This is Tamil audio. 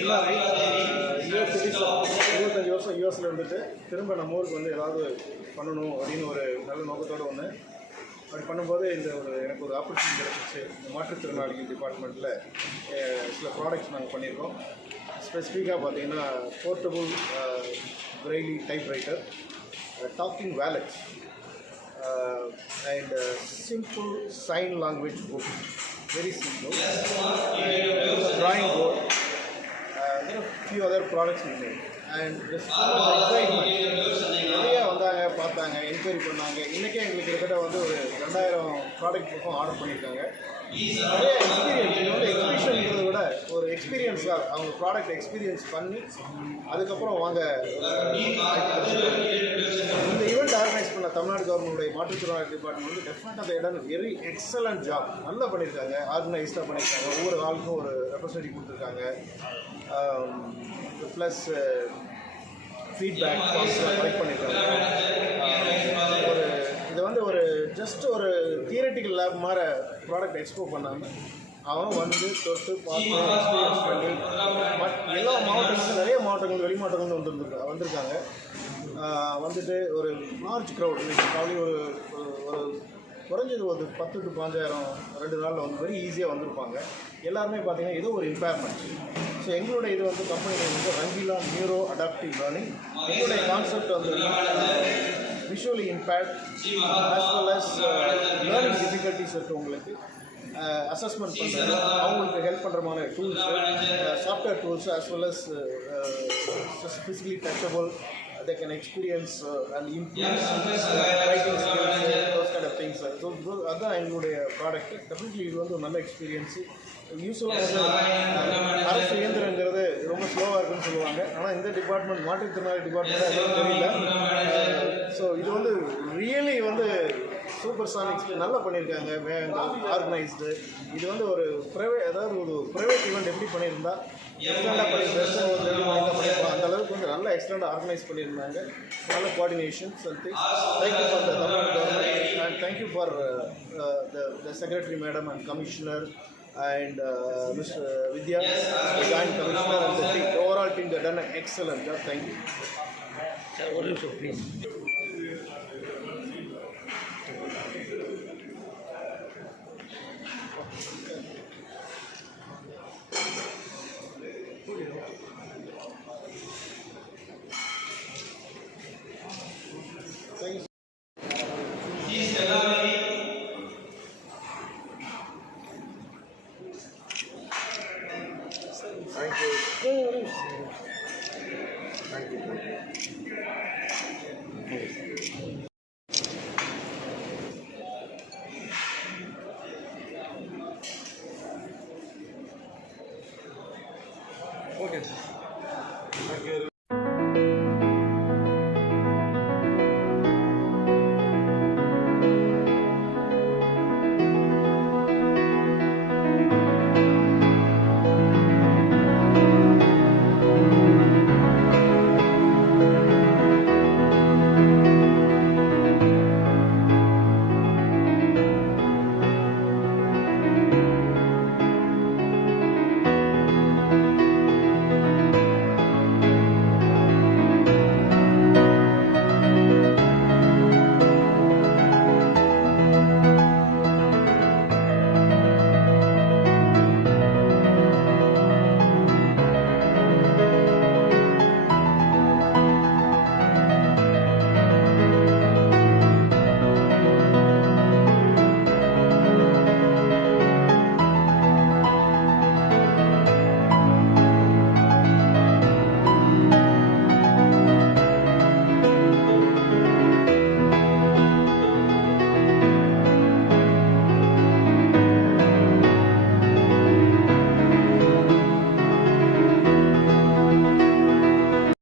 எல்லாமே யூஎஸ் சிட்டிசன் 25 வருஷம் யூஎஸில் இருந்துட்டு திரும்ப நம்ம ஊருக்கு வந்து ஏதாவது பண்ணணும் அப்படின்னு ஒரு நல்ல நோக்கத்தோடு ஒன்று அப்படி பண்ணும்போது இந்த எனக்கு ஒரு ஆப்பர்ச்சுனிட்டி கிடச்சிச்சு. இந்த மாற்றுத்திறனாளிகள் டிபார்ட்மெண்ட்டில் சில ப்ராடக்ட்ஸ் நாங்கள் பண்ணியிருக்கோம். ஸ்பெசிஃபிக்காக பார்த்தீங்கன்னா portable braille typewriter, talking wallet and simple sign language book, very simple, drawing board, few other products we made, and this so much excitement. நிறைய வந்தாங்க, பார்த்தாங்க, என்கொயரி பண்ணாங்க. இன்றைக்கே எங்களுக்கு கிட்டத்தட்ட வந்து ஒரு 2000 ப்ராடக்ட் பக்கம் ஆர்டர் பண்ணியிருக்காங்க. நிறைய எக்ஸ்பீரியன்ஸ், இது வந்து எக்ஸிபிஷன்ங்கிறத விட ஒரு எக்ஸ்பீரியன்ஸாக அவங்க ப்ராடக்ட் எக்ஸ்பீரியன்ஸ் பண்ணி அதுக்கப்புறம் வாங்க. இந்த ஈவெண்ட் ஆர்கனைஸ் பண்ண தமிழ்நாடு கவர்மெண்ட்டுடைய மாற்றுத்திறனாளி டிபார்ட்மெண்ட் வந்து டெஃபினட்டாக அதை இடம் வெரி எக்ஸலண்ட் ஜாப், நல்லா பண்ணியிருக்காங்க, ஆர்கனைஸ்டாக பண்ணியிருக்காங்க. ஒவ்வொரு ஆளுக்கும் ஒரு ரெப்ரசன்டேட்டிவ் கொடுத்துருக்காங்க. ப்ளஸ் ஃபீட்பேக் கலெக்ட் பண்ணியிருக்காங்க. ஒரு இதை வந்து ஒரு ஜஸ்ட் ஒரு தியரட்டிக்கல் லேப் மாதிரி ப்ராடக்ட் எக்ஸ்போ பண்ணாமல் அவன் வந்து தொட்டு பார்த்து எக்ஸ்பீரியன்ஸ் பண்ணி எல்லா மாவட்டங்களும், நிறைய மாவட்டங்கள், வெளி மாவட்டங்கள் வந்திருக்காங்க. வந்துட்டு ஒரு லார்ஜ் க்ரௌட், ப்ராப்ளி ஒரு குறைஞ்சது ஒரு 10 to 15,000 2 நாளில் வந்து வெரி ஈஸியாக வந்திருப்பாங்க. எல்லாருமே பார்த்தீங்கன்னா ஏதோ ஒரு இம்பேர்மெண்ட். ஸோ எங்களுடைய இது வந்து கம்பெனி வந்து ரங்கீலா நியூரோ அடாப்டிவ் லேர்னிங். எங்களுடைய கான்செப்ட் வந்து visually impaired as well as learning difficulties இருக்கவங்களுக்கு அசஸ்மெண்ட் பண்ணுறது, அவங்களுக்கு ஹெல்ப் பண்ணுற மாதிரி tools, software tools as well as physically touchable, they can experience and improve writing skills, those kind of things. So அதான் எங்களுடைய ப்ராடக்ட். டெஃபினெட்லி இது வந்து ஒரு நல்ல எக்ஸ்பீரியன்ஸு. யூஸ்வலாக வந்து அரசு இயந்திரங்கிறது ரொம்ப ஸ்லோவாக இருக்குன்னு சொல்லுவாங்க. ஆனால் இந்த டிபார்ட்மெண்ட், மாற்றுத்திறனாளி டிபார்ட்மெண்ட் எதுவும் தெரியல. ஸோ இது வந்து ரியலி வந்து சூப்பர் சானிக்ஸ் நல்லா பண்ணியிருக்காங்க, ஆர்கனைஸ்டு. இது வந்து ஒரு ப்ரைவேட், அதாவது ஒரு ப்ரைவேட் ஈவெண்ட் எப்படி பண்ணியிருந்தா எக்ஸ்டெண்டாக வெஸ்டர்ன் எப்படி பண்ணியிருப்போம் அந்த அளவுக்கு வந்து நல்லா எக்ஸ்டெண்டாக ஆர்கனைஸ் பண்ணியிருந்தாங்க. நல்ல coordinations and things. Thank you for the Tamil Nadu government and thank you for the secretary madam and commissioner and Mr. Vidya, the joint commissioner and the team, the overall team, they have done an excellent job. Thank you. Sir, what is your please? Thank you. Thank you. Thank you.